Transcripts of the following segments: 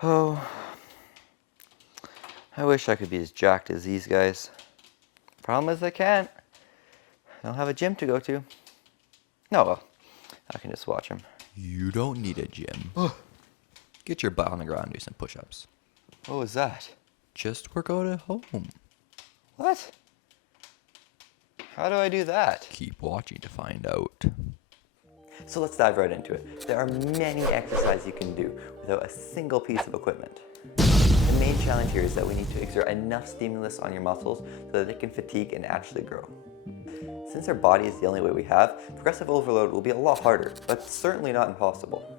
Oh, I wish I could be as jacked as these guys. Problem is I can't. I don't have a gym to go to. No, well, I can just watch them. You don't need a gym. Get your butt on the ground and do some push-ups. What was that? Just work out at home. What? How do I do that? Keep watching to find out. So let's dive right into it. There are many exercises you can do without a single piece of equipment. The main challenge here is that we need to exert enough stimulus on your muscles so that they can fatigue and actually grow. Since our body is the only way we have, progressive overload will be a lot harder, but certainly not impossible.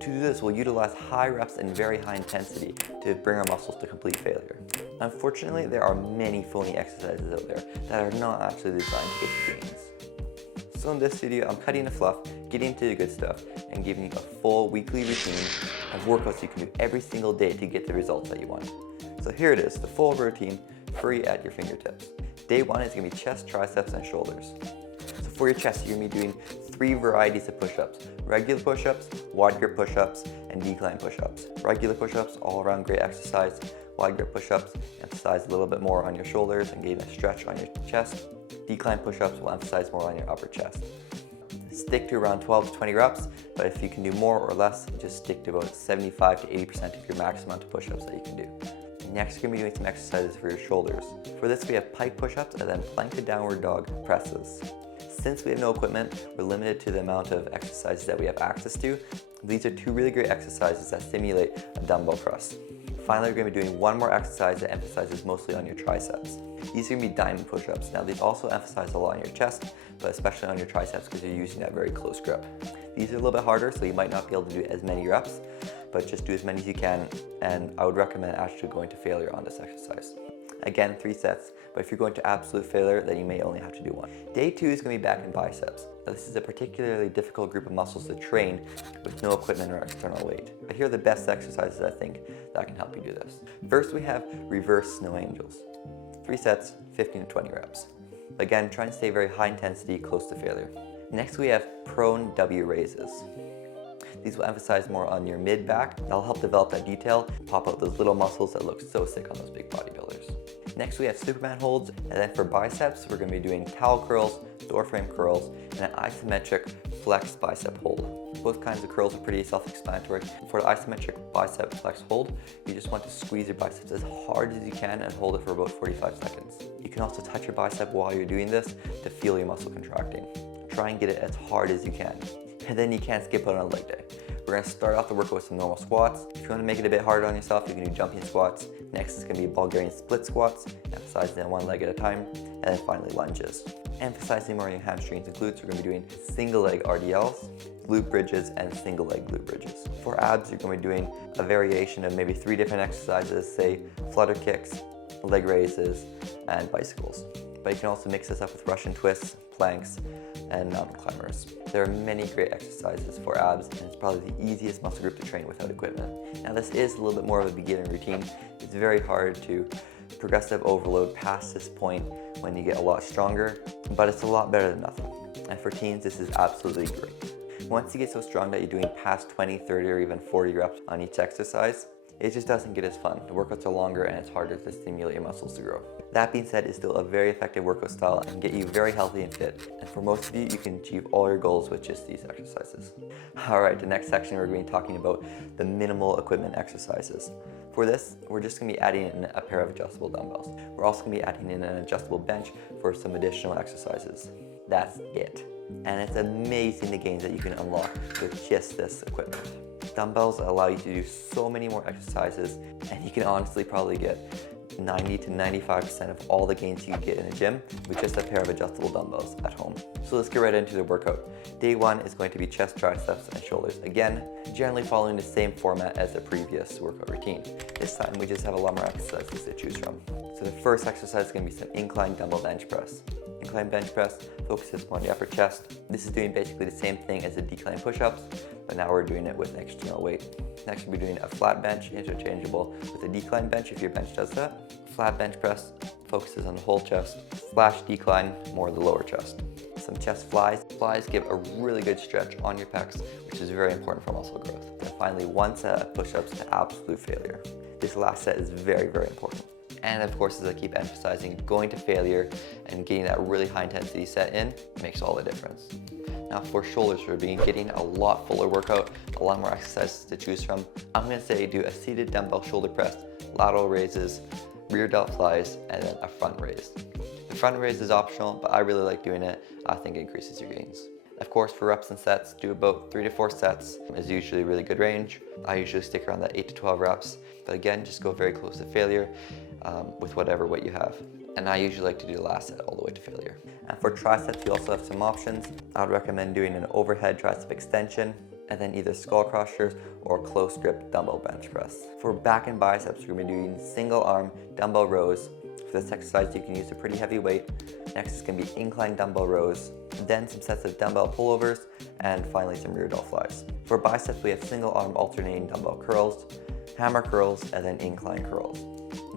To do this, we'll utilize high reps and very high intensity to bring our muscles to complete failure. Unfortunately, there are many phony exercises out there that are not actually designed to get you gains. So in this video, I'm cutting the fluff, getting into the good stuff, and giving you a full weekly routine of workouts you can do every single day to get the results that you want. So here it is, the full routine, free at your fingertips. Day one is going to be chest, triceps, and shoulders. So for your chest, you're going to be doing 3 varieties of push-ups. Regular push-ups, wide grip push-ups, and decline push-ups. Regular push-ups, all around great exercise. Wide grip push-ups, emphasize a little bit more on your shoulders and getting a stretch on your chest. Decline push-ups will emphasize more on your upper chest. Stick to around 12 to 20 reps, but if you can do more or less, just stick to about 75 to 80% of your max amount of push-ups that you can do. Next, we're going to be doing some exercises for your shoulders. For this, we have pike push-ups and then plank to downward dog presses. Since we have no equipment, we're limited to the amount of exercises that we have access to. These are 2 really great exercises that simulate a dumbbell press. Finally, we're going to be doing one more exercise that emphasizes mostly on your triceps. These are going to be diamond push-ups. Now, these also emphasize a lot on your chest, but especially on your triceps because you're using that very close grip. These are a little bit harder, so you might not be able to do as many reps, but just do as many as you can, and I would recommend actually going to failure on this exercise. Again, 3 sets, but if you're going to absolute failure, then you may only have to do 1. Day 2 is going to be back and biceps. Now, this is a particularly difficult group of muscles to train with no equipment or external weight. But here are the best exercises I think that can help you do this. First, we have reverse snow angels. 3 sets, 15 to 20 reps. Again, try and stay very high intensity, close to failure. Next, we have prone W raises. These will emphasize more on your mid-back. That'll help develop that detail, pop out those little muscles that look so sick on those big bodybuilders. Next, we have Superman holds, and then for biceps, we're going to be doing towel curls, door frame curls, and an isometric flex bicep hold. Both kinds of curls are pretty self-explanatory. For the isometric bicep flex hold, you just want to squeeze your biceps as hard as you can and hold it for about 45 seconds. You can also touch your bicep while you're doing this to feel your muscle contracting. Try and get it as hard as you can. And then you can't skip out on a leg day. We're going to start off the workout with some normal squats. If you want to make it a bit harder on yourself, you can do jumping squats. Next is going to be Bulgarian split squats, emphasizing on 1 leg at a time. And then finally lunges. Emphasizing more on your hamstrings and glutes, we're going to be doing single leg RDLs, glute bridges, and single leg glute bridges. For abs, you're going to be doing a variation of maybe 3 different exercises, say flutter kicks, leg raises, and bicycles. But you can also mix this up with Russian twists, planks, and mountain climbers. There are many great exercises for abs, and it's probably the easiest muscle group to train without equipment. Now, this is a little bit more of a beginner routine. It's very hard to progressive overload past this point when you get a lot stronger, but it's a lot better than nothing. And for teens, this is absolutely great. Once you get so strong that you're doing past 20, 30, or even 40 reps on each exercise, it just doesn't get as fun. The workouts are longer and it's harder to stimulate your muscles to grow. That being said, it's still a very effective workout style and get you very healthy and fit. And for most of you, you can achieve all your goals with just these exercises. All right, the next section we're going to be talking about the minimal equipment exercises. For this, we're just going to be adding in a pair of adjustable dumbbells. We're also going to be adding in an adjustable bench for some additional exercises. That's it. And it's amazing the gains that you can unlock with just this equipment. Dumbbells allow you to do so many more exercises, and you can honestly probably get 90 to 95% of all the gains you can get in a gym with just a pair of adjustable dumbbells at home. So let's get right into the workout. Day 1 is going to be chest, triceps, and shoulders. Again, generally following the same format as the previous workout routine. This time we just have a lot more exercises to choose from. So the first exercise is going to be some incline dumbbell bench press. Incline bench press focuses more on the upper chest. This is doing basically the same thing as the decline push-ups, but now we're doing it with external weight. Next, we'll be doing a flat bench, interchangeable with a decline bench if your bench does that. Flat bench press focuses on the whole chest, / decline, more the lower chest. Some chest flies. Flies give a really good stretch on your pecs, which is very important for muscle growth. And finally, one set of push-ups to absolute failure. This last set is very, very important. And of course, as I keep emphasizing, going to failure and getting that really high intensity set in makes all the difference. Now for shoulders, we're getting a lot fuller workout, a lot more exercises to choose from. I'm gonna say do a seated dumbbell shoulder press, lateral raises, rear delt flies, and then a front raise. The front raise is optional, but I really like doing it. I think it increases your gains. Of course, for reps and sets, do about 3 to 4 sets is usually a really good range. I usually stick around that 8 to 12 reps, but again, just go very close to failure with whatever weight you have. And I usually like to do the last set all the way to failure. And for triceps, you also have some options. I'd recommend doing an overhead tricep extension, and then either skull crushers or close grip dumbbell bench press. For back and biceps, we're gonna be doing single arm dumbbell rows. For this exercise, you can use a pretty heavy weight. Next is gonna be incline dumbbell rows, then some sets of dumbbell pullovers, and finally some rear delt flies. For biceps, we have single arm alternating dumbbell curls, hammer curls, and then incline curls.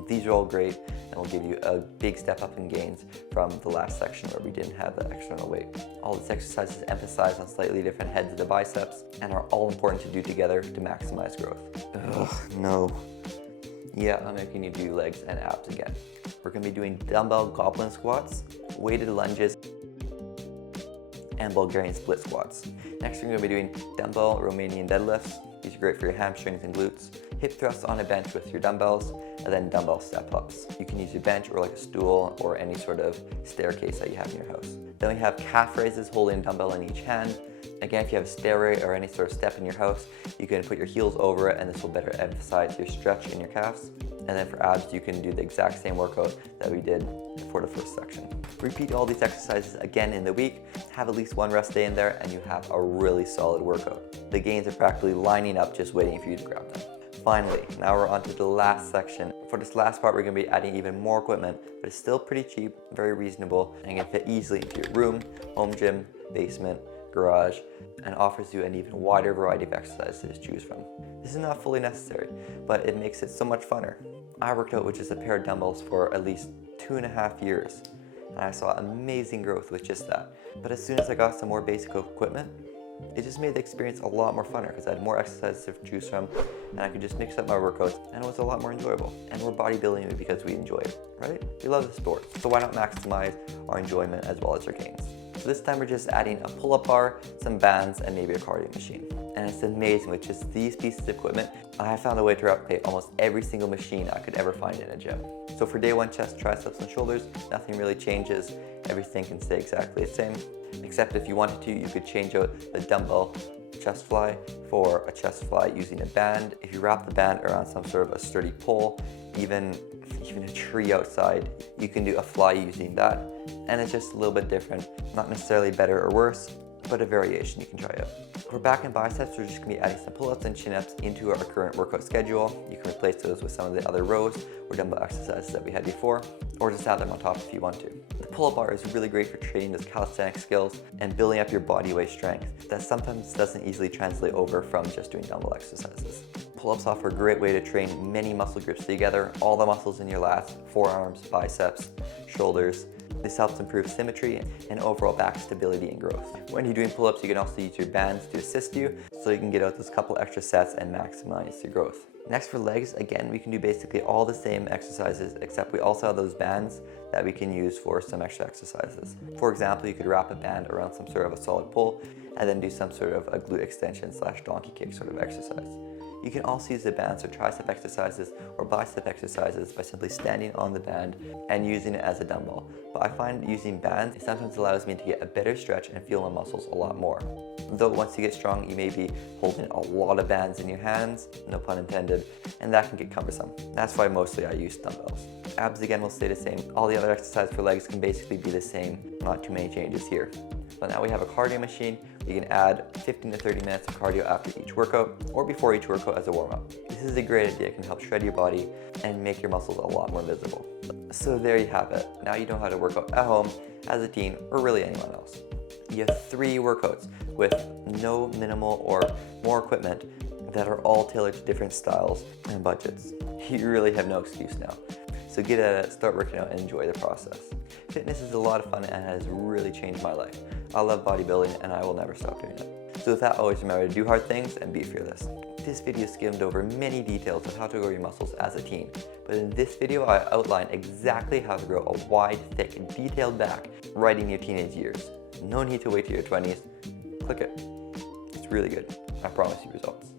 These are all great and will give you a big step up in gains from the last section where we didn't have the external weight. All these exercises emphasize on slightly different heads of the biceps and are all important to do together to maximize growth. Ugh, no. Yeah, I'm making you do legs and abs again. We're gonna be doing dumbbell goblin squats, weighted lunges, and Bulgarian split squats. Next, we're gonna be doing dumbbell Romanian deadlifts. These are great for your hamstrings and glutes. Hip thrusts on a bench with your dumbbells, and then dumbbell step-ups. You can use your bench or like a stool or any sort of staircase that you have in your house. Then we have calf raises holding a dumbbell in each hand. Again, if you have a stairway or any sort of step in your house, you can put your heels over it and this will better emphasize your stretch in your calves. And then for abs, you can do the exact same workout that we did for the first section. Repeat all these exercises again in the week, have at least one rest day in there, and you have a really solid workout. The gains are practically lining up, just waiting for you to grab them. Finally, now we're on to the last section. For this last part, we're gonna be adding even more equipment, but it's still pretty cheap, very reasonable, and can fit easily into your room, home gym, basement, garage, and offers you an even wider variety of exercises to choose from. This is not fully necessary, but it makes it so much funner. I worked out with just a pair of dumbbells for at least 2.5 years, and I saw amazing growth with just that. But as soon as I got some more basic equipment, it just made the experience a lot more funner because I had more exercises to choose from and I could just mix up my workouts and it was a lot more enjoyable. And we're bodybuilding because we enjoy it, right? We love the sport, so why not maximize our enjoyment as well as our gains? So this time we're just adding a pull-up bar, some bands, and maybe a cardio machine. And it's amazing with just these pieces of equipment, I found a way to replicate almost every single machine I could ever find in a gym. So for day one, chest, triceps, and shoulders, nothing really changes. Everything can stay exactly the same. Except if you wanted to, you could change out the dumbbell chest fly for a chest fly using a band. If you wrap the band around some sort of a sturdy pole, even a tree outside, you can do a fly using that. And it's just a little bit different. Not necessarily better or worse, but a variation you can try out. For back and biceps, we're just gonna be adding some pull-ups and chin-ups into our current workout schedule. You can replace those with some of the other rows or dumbbell exercises that we had before, or just add them on top if you want to. The pull-up bar is really great for training those calisthenic skills and building up your body weight strength that sometimes doesn't easily translate over from just doing dumbbell exercises. Pull-ups offer a great way to train many muscle groups together, all the muscles in your lats, forearms, biceps, shoulders. This helps improve symmetry and overall back stability and growth. When you're doing pull-ups, you can also use your bands to assist you so you can get out those couple extra sets and maximize your growth. Next for legs, again, we can do basically all the same exercises, except we also have those bands that we can use for some extra exercises. For example, you could wrap a band around some sort of a solid pole and then do some sort of a glute extension / donkey kick sort of exercise. You can also use the bands for tricep exercises or bicep exercises by simply standing on the band and using it as a dumbbell. But I find using bands, it sometimes allows me to get a better stretch and feel my muscles a lot more. Though once you get strong, you may be holding a lot of bands in your hands, no pun intended, and that can get cumbersome. That's why mostly I use dumbbells. Abs again will stay the same. All the other exercises for legs can basically be the same, not too many changes here. But now we have a cardio machine. You can add 15 to 30 minutes of cardio after each workout or before each workout as a warm-up. This is a great idea. It can help shred your body and make your muscles a lot more visible. So there you have it. Now you know how to work out at home, as a teen, or really anyone else. You have 3 workouts with no minimal or more equipment that are all tailored to different styles and budgets. You really have no excuse now. So get at it, start working out, and enjoy the process. Fitness is a lot of fun and has really changed my life. I love bodybuilding and I will never stop doing it. So with that, always remember to do hard things and be fearless. This video skimmed over many details of how to grow your muscles as a teen, but in this video I outline exactly how to grow a wide, thick, detailed back right in your teenage years. No need to wait till your 20s. Click it. It's really good. I promise you results.